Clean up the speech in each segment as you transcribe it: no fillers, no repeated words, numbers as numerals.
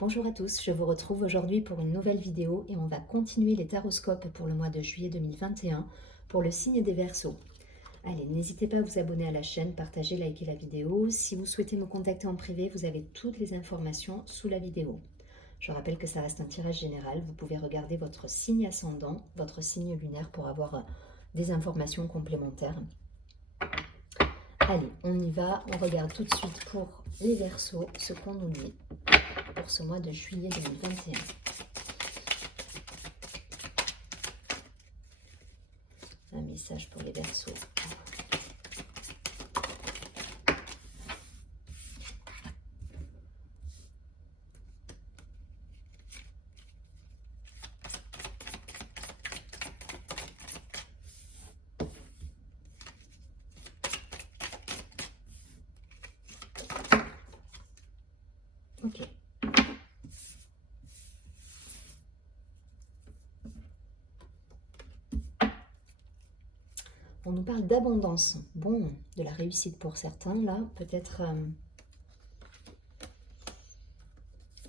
Bonjour à tous, je vous retrouve aujourd'hui pour une nouvelle vidéo et on va continuer les taroscopes pour le mois de juillet 2021 pour le signe des Verseaux. Allez, n'hésitez pas à vous abonner à la chaîne, partager, liker la vidéo. Si vous souhaitez me contacter en privé, vous avez toutes les informations sous la vidéo. Je rappelle que ça reste un tirage général, vous pouvez regarder votre signe ascendant, votre signe lunaire pour avoir des informations complémentaires. Allez, on y va, on regarde tout de suite pour les Verseaux ce qu'on nous dit pour ce mois de juillet 2021. Un message pour les Verseaux. Ok. On nous parle d'abondance. Bon, de la réussite pour certains, là. Peut-être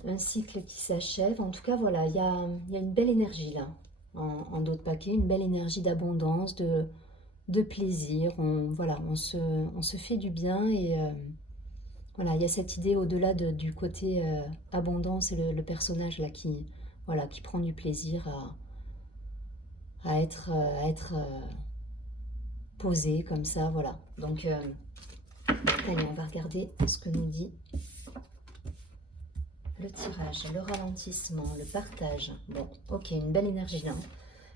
un cycle qui s'achève. En tout cas, voilà, il y a une belle énergie, là. En dos de paquet, une belle énergie d'abondance, de plaisir. Voilà, on se fait du bien et... voilà, il y a cette idée au-delà du côté abondance et le personnage là qui, voilà, qui prend du plaisir à être posé comme ça, voilà. Donc, allez, on va regarder ce que nous dit le tirage, le ralentissement, le partage. Bon, ok, une belle énergie là,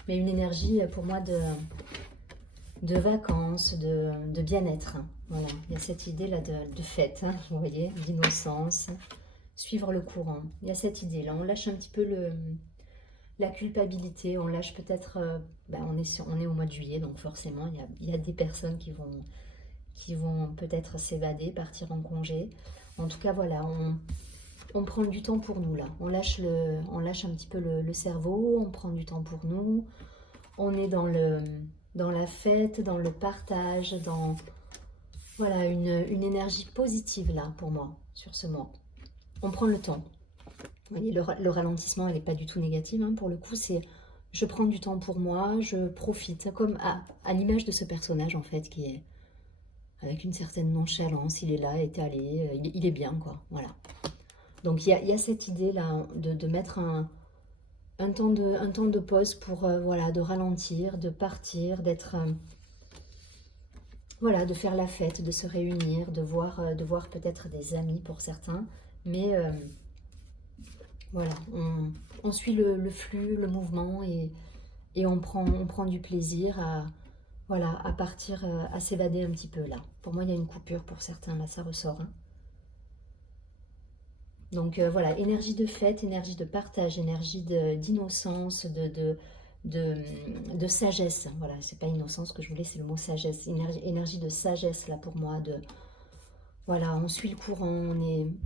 mais une énergie pour moi de vacances, de bien-être. Voilà, il y a cette idée là de fête, hein, vous voyez, d'innocence, suivre le courant. Il y a cette idée là, on lâche un petit peu la culpabilité, on lâche peut-être, on est au mois de juillet, donc forcément il y a des personnes qui vont peut-être s'évader, partir en congé. En tout cas voilà, on prend du temps pour nous là, on lâche un petit peu le cerveau, on prend du temps pour nous, on est dans la fête, dans le partage, dans voilà une énergie positive là pour moi, sur ce mois. On prend le temps. Vous voyez, le ralentissement, elle n'est pas du tout négative, hein, pour le coup, c'est je prends du temps pour moi, je profite, comme à l'image de ce personnage en fait, qui est avec une certaine nonchalance, il est là, étalé, il est bien quoi, voilà. Donc il y a cette idée là de mettre un temps de pause pour voilà, de ralentir, de partir, d'être voilà, de faire la fête, de se réunir, de voir peut-être des amis pour certains, mais voilà, on suit le flux, le mouvement et on prend du plaisir voilà, à partir, à s'évader un petit peu là. Pour moi, il y a une coupure pour certains, là, ça ressort, hein. Donc voilà, énergie de fête, énergie de partage, énergie d'innocence, de sagesse. Voilà, c'est pas innocence que je voulais, c'est le mot sagesse. Énergie de sagesse là pour moi, voilà, on suit le courant,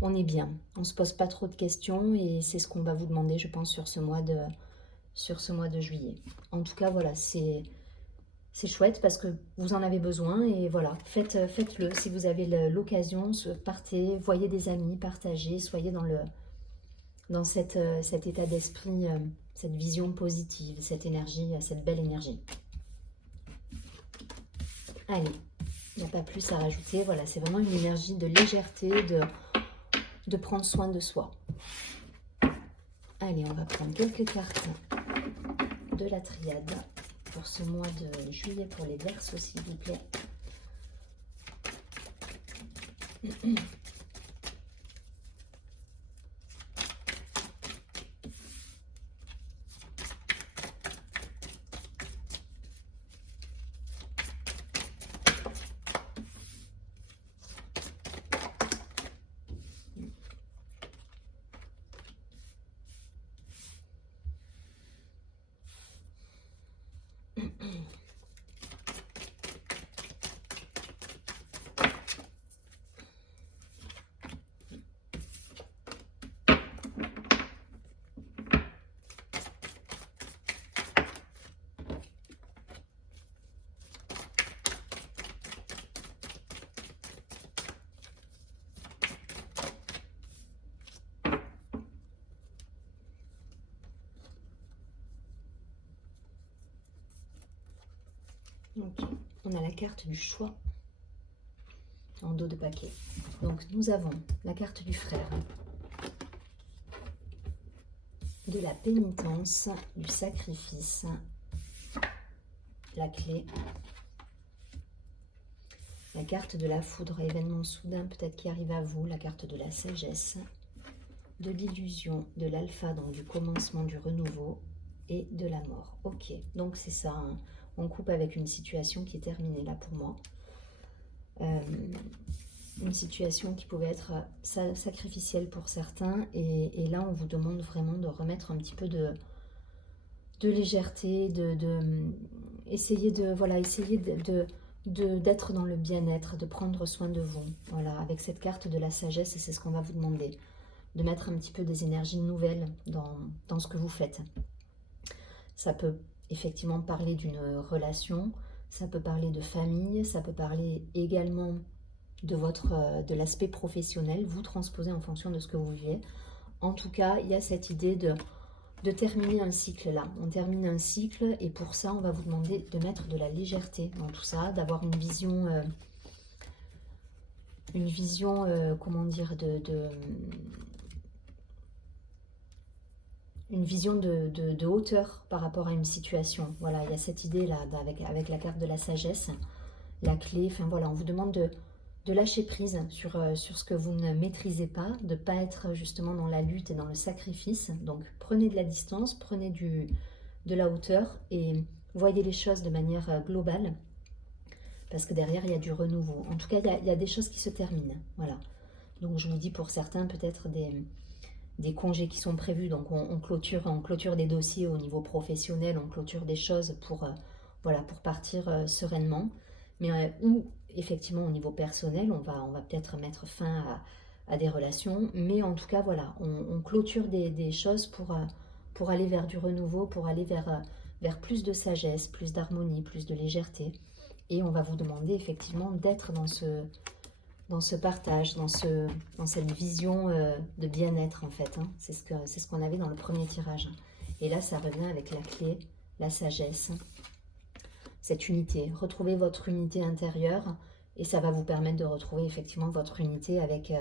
on est bien. On se pose pas trop de questions et c'est ce qu'on va vous demander, je pense, sur ce mois de juillet. En tout cas, voilà, c'est chouette parce que vous en avez besoin et voilà, faites-le. Si vous avez l'occasion, partez, voyez des amis, partagez, soyez dans cet état d'esprit, cette vision positive, cette énergie, cette belle énergie. Allez, il n'y a pas plus à rajouter. Voilà, c'est vraiment une énergie de légèreté, de prendre soin de soi. Allez, on va prendre quelques cartes de la triade pour ce mois de juillet pour les Verseaux, s'il vous plaît. Ok, on a la carte du choix en dos de paquet. Donc nous avons la carte du frère, de la pénitence, du sacrifice, la clé, la carte de la foudre, événement soudain peut-être qui arrive à vous, la carte de la sagesse, de l'illusion, de l'alpha, donc du commencement, du renouveau, et de la mort. Ok, donc c'est ça, hein. On coupe avec une situation qui est terminée là pour moi. Une situation qui pouvait être sacrificielle pour certains, et là on vous demande vraiment de remettre un petit peu de légèreté, essayer de voilà, essayer d'être dans le bien-être, de prendre soin de vous. Voilà, avec cette carte de la sagesse, c'est ce qu'on va vous demander, de mettre un petit peu des énergies nouvelles dans ce que vous faites. Ça peut effectivement parler d'une relation, ça peut parler de famille, ça peut parler également de l'aspect professionnel, vous transposez en fonction de ce que vous vivez. En tout cas, il y a cette idée de terminer un cycle là. On termine un cycle et pour ça, on va vous demander de mettre de la légèreté dans tout ça, d'avoir une vision, comment dire, une vision de hauteur par rapport à une situation. Voilà, il y a cette idée là avec la carte de la sagesse, la clé, enfin voilà, on vous demande de lâcher prise sur ce que vous ne maîtrisez pas, de ne pas être justement dans la lutte et dans le sacrifice. Donc prenez de la distance, prenez de la hauteur et voyez les choses de manière globale, parce que derrière il y a du renouveau. En tout cas, il y a des choses qui se terminent. Voilà. Donc je vous dis, pour certains peut-être des congés qui sont prévus, donc on clôture des dossiers au niveau professionnel, on clôture des choses voilà, pour partir sereinement, mais ou effectivement au niveau personnel, on va peut-être mettre fin à des relations, mais en tout cas voilà, on clôture des choses pour aller vers du renouveau, pour aller vers plus de sagesse, plus d'harmonie, plus de légèreté, et on va vous demander effectivement d'être dans ce partage, dans cette vision de bien-être en fait. Hein. C'est ce qu'on avait dans le premier tirage. Et là, ça revient avec la clé, la sagesse, cette unité. Retrouvez votre unité intérieure et ça va vous permettre de retrouver effectivement votre unité avec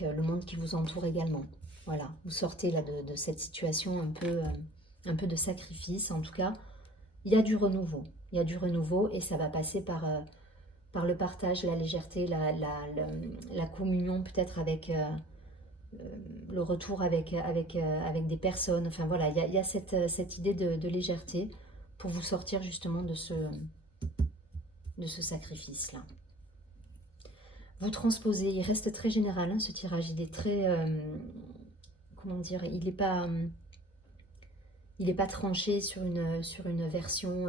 le monde qui vous entoure également. Voilà, vous sortez là de cette situation un peu de sacrifice. En tout cas, il y a du renouveau. Il y a du renouveau et ça va passer par le partage, la légèreté, la communion peut-être avec le retour avec des personnes. Enfin voilà, il y a cette idée de légèreté pour vous sortir justement de ce sacrifice-là. Vous transposez, il reste très général hein, ce tirage, il est très... comment dire, il n'est pas tranché sur une version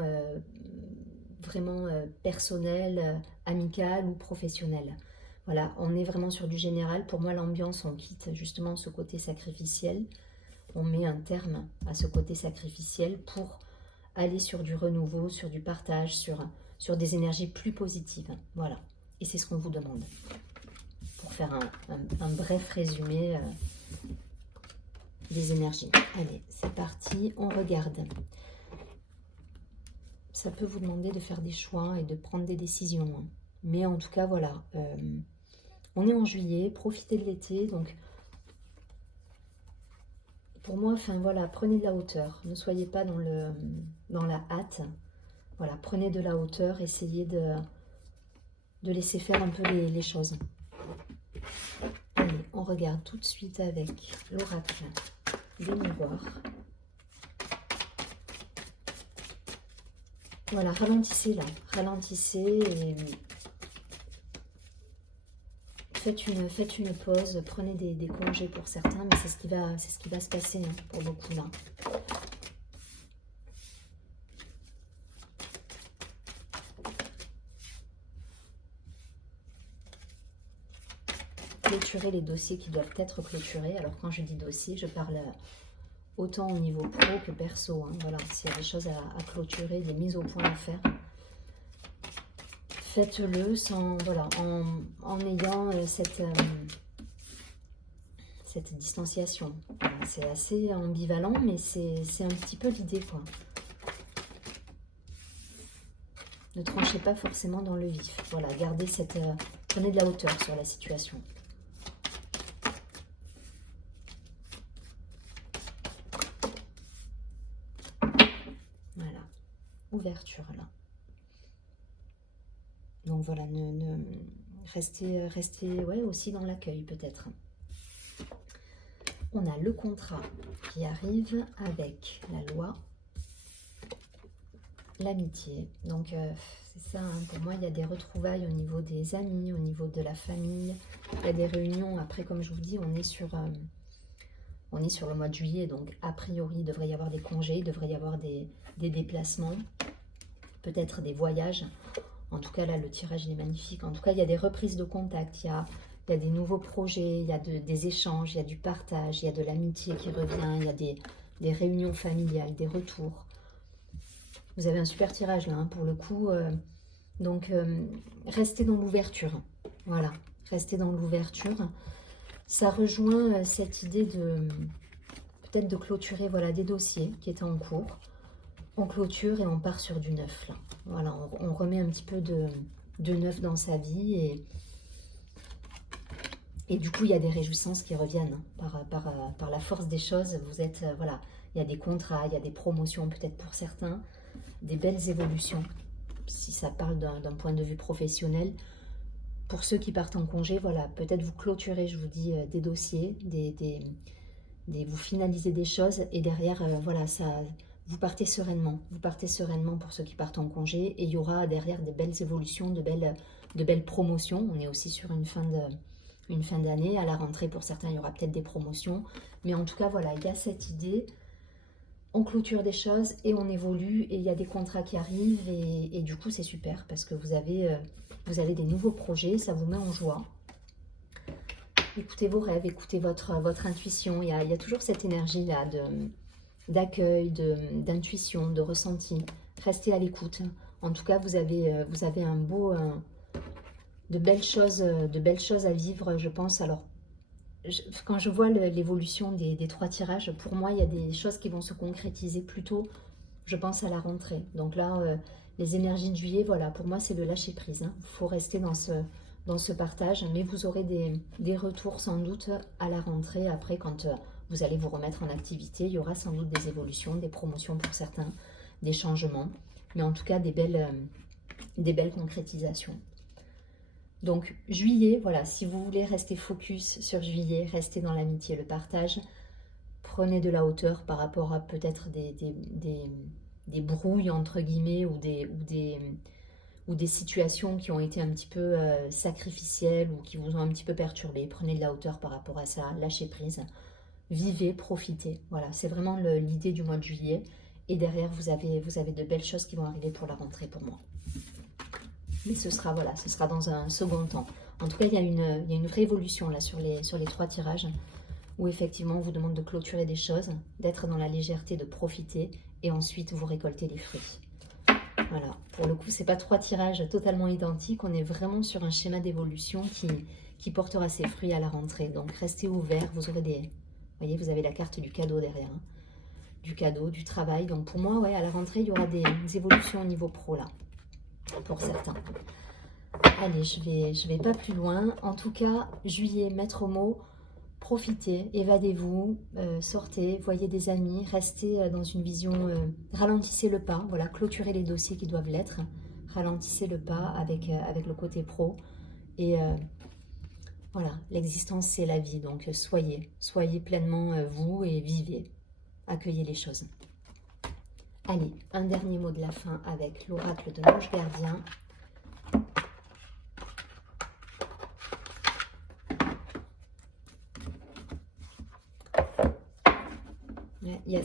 vraiment personnelle, amicale ou professionnelle. Voilà, on est vraiment sur du général. Pour moi, l'ambiance, on quitte justement ce côté sacrificiel. On met un terme à ce côté sacrificiel pour aller sur du renouveau, sur du partage, sur des énergies plus positives. Voilà, et c'est ce qu'on vous demande. Pour faire un bref résumé des énergies. Allez, c'est parti, on regarde. Ça peut vous demander de faire des choix et de prendre des décisions. Hein. Mais en tout cas, voilà, on est en juillet, profitez de l'été, donc pour moi, enfin voilà, prenez de la hauteur, ne soyez pas dans la hâte, voilà, prenez de la hauteur, essayez de laisser faire un peu les choses. Allez, on regarde tout de suite avec l'oracle des miroirs. Voilà, ralentissez là, ralentissez et faites une pause, prenez des congés pour certains, mais c'est ce qui va se passer hein, pour beaucoup là. Clôturer les dossiers qui doivent être clôturés. Alors quand je dis dossier, je parle autant au niveau pro que perso. Hein. Voilà, s'il y a des choses à clôturer, des mises au point à faire, faites-le voilà, en ayant cette distanciation. C'est assez ambivalent, mais c'est un petit peu l'idée, quoi. Ne tranchez pas forcément dans le vif. Voilà, gardez cette... prenez de la hauteur sur la situation. Voilà, ouverture là. Donc voilà, restez ouais, aussi dans l'accueil peut-être. On a le contrat qui arrive avec la loi, l'amitié. Donc c'est ça, hein, pour moi il y a des retrouvailles au niveau des amis, au niveau de la famille. Il y a des réunions. Après, comme je vous dis, on est sur le mois de juillet. Donc a priori il devrait y avoir des congés, il devrait y avoir des déplacements, peut-être des voyages. En tout cas là le tirage il est magnifique. En tout cas il y a des reprises de contact, il y a des nouveaux projets, il y a des échanges, il y a du partage, il y a de l'amitié qui revient, il y a des réunions familiales, des retours. Vous avez un super tirage là, hein, pour le coup. Donc, restez dans l'ouverture. Voilà, restez dans l'ouverture. Ça rejoint cette idée de peut-être de clôturer, voilà, des dossiers qui étaient en cours. On clôture et on part sur du neuf là. Voilà, on remet un petit peu de neuf dans sa vie et du coup, il y a des réjouissances qui reviennent par la force des choses. Vous êtes, voilà, il y a des contrats, il y a des promotions peut-être pour certains, des belles évolutions, si ça parle d'un point de vue professionnel. Pour ceux qui partent en congé, voilà, peut-être vous clôturez, je vous dis, des dossiers, vous finalisez des choses et derrière, voilà, vous partez sereinement. Vous partez sereinement pour ceux qui partent en congé et il y aura derrière des belles évolutions, de belles promotions. On est aussi sur une fin d'année. À la rentrée, pour certains, il y aura peut-être des promotions. Mais en tout cas, voilà, il y a cette idée. On clôture des choses et on évolue et il y a des contrats qui arrivent et du coup, c'est super parce que vous avez des nouveaux projets, ça vous met en joie. Écoutez vos rêves, écoutez votre intuition. Il y a toujours cette énergie-là d'accueil, d'intuition, de ressenti. Restez à l'écoute. En tout cas, vous avez de belles choses à vivre, je pense. Alors, quand je vois l'évolution des 3 tirages, pour moi, il y a des choses qui vont se concrétiser plutôt, je pense, à la rentrée. Donc là, les énergies de juillet, voilà, pour moi, c'est le lâcher prise. Il faut rester dans ce partage, mais vous aurez des retours sans doute à la rentrée. Après, quand vous allez vous remettre en activité, il y aura sans doute des évolutions, des promotions pour certains, des changements, mais en tout cas, des belles concrétisations. Donc juillet, voilà, si vous voulez rester focus sur juillet, restez dans l'amitié, le partage, prenez de la hauteur par rapport à peut-être des brouilles entre guillemets ou des situations qui ont été un petit peu sacrificielles ou qui vous ont un petit peu perturbé. Prenez de la hauteur par rapport à ça, lâchez prise, vivez, profitez. Voilà, c'est vraiment l'idée du mois de juillet. Et derrière, vous avez de belles choses qui vont arriver pour la rentrée pour moi. Mais ce sera dans un second temps. En tout cas, il y a une vraie évolution là sur les 3 tirages où effectivement on vous demande de clôturer des choses, d'être dans la légèreté, de profiter et ensuite vous récoltez les fruits. Voilà, pour le coup, c'est pas 3 tirages totalement identiques, on est vraiment sur un schéma d'évolution qui portera ses fruits à la rentrée. Donc restez ouverts, vous aurez vous voyez, vous avez la carte du cadeau derrière, hein. Du cadeau, du travail. Donc pour moi, ouais, à la rentrée, il y aura des évolutions au niveau pro là. Pour certains. Allez, je vais pas plus loin. En tout cas, juillet, maître mot, profitez, évadez-vous, sortez, voyez des amis, restez dans une vision, ralentissez le pas, voilà, clôturez les dossiers qui doivent l'être, ralentissez le pas avec le côté pro. Et voilà, l'existence c'est la vie, donc soyez pleinement vous et vivez, accueillez les choses. Allez, un dernier mot de la fin avec l'oracle de l'ange gardien.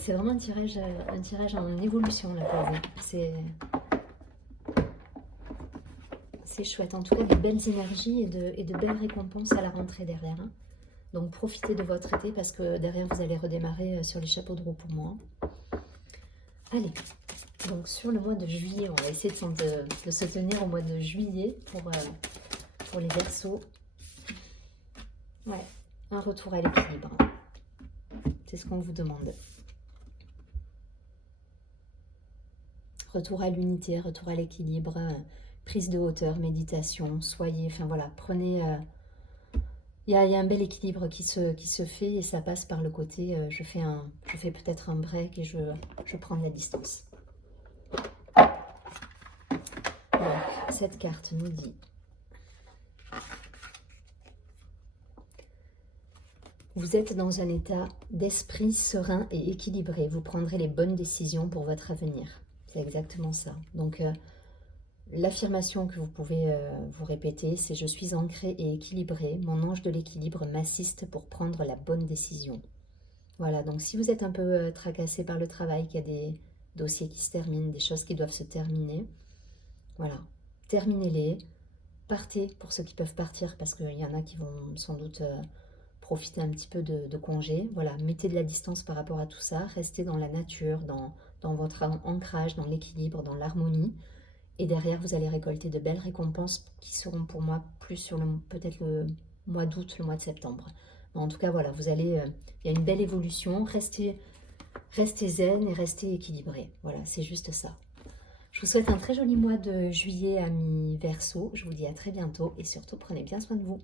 C'est vraiment un tirage en évolution là pour vous. C'est chouette. En tout cas, de belles énergies et de belles récompenses à la rentrée derrière. Hein. Donc profitez de votre été parce que derrière vous allez redémarrer sur les chapeaux de roue pour moi. Allez, donc sur le mois de juillet, on va essayer de se tenir au mois de juillet pour les Verseaux. Ouais, un retour à l'équilibre. C'est ce qu'on vous demande. retour à l'unité, retour à l'équilibre, prise de hauteur, méditation, soyez, enfin voilà, prenez... Il y a un bel équilibre qui se fait et ça passe par le côté, je fais peut-être un break et je prends de la distance. Donc, cette carte nous dit... Vous êtes dans un état d'esprit serein et équilibré. Vous prendrez les bonnes décisions pour votre avenir. C'est exactement ça. Donc, l'affirmation que vous pouvez vous répéter, c'est « Je suis ancré et équilibré. Mon ange de l'équilibre m'assiste pour prendre la bonne décision. » Voilà, donc si vous êtes un peu tracassé par le travail, qu'il y a des dossiers qui se terminent, des choses qui doivent se terminer, voilà, terminez-les. Partez pour ceux qui peuvent partir, parce qu'il y en a qui vont sans doute... profitez un petit peu de congé, voilà, mettez de la distance par rapport à tout ça, restez dans la nature, dans votre ancrage, dans l'équilibre, dans l'harmonie, et derrière vous allez récolter de belles récompenses qui seront pour moi plus sur peut-être le mois d'août, le mois de septembre. Mais en tout cas, voilà, vous allez, il y a une belle évolution, restez zen et restez équilibré, voilà, c'est juste ça. Je vous souhaite un très joli mois de juillet à mi-Verseau, je vous dis à très bientôt et surtout prenez bien soin de vous.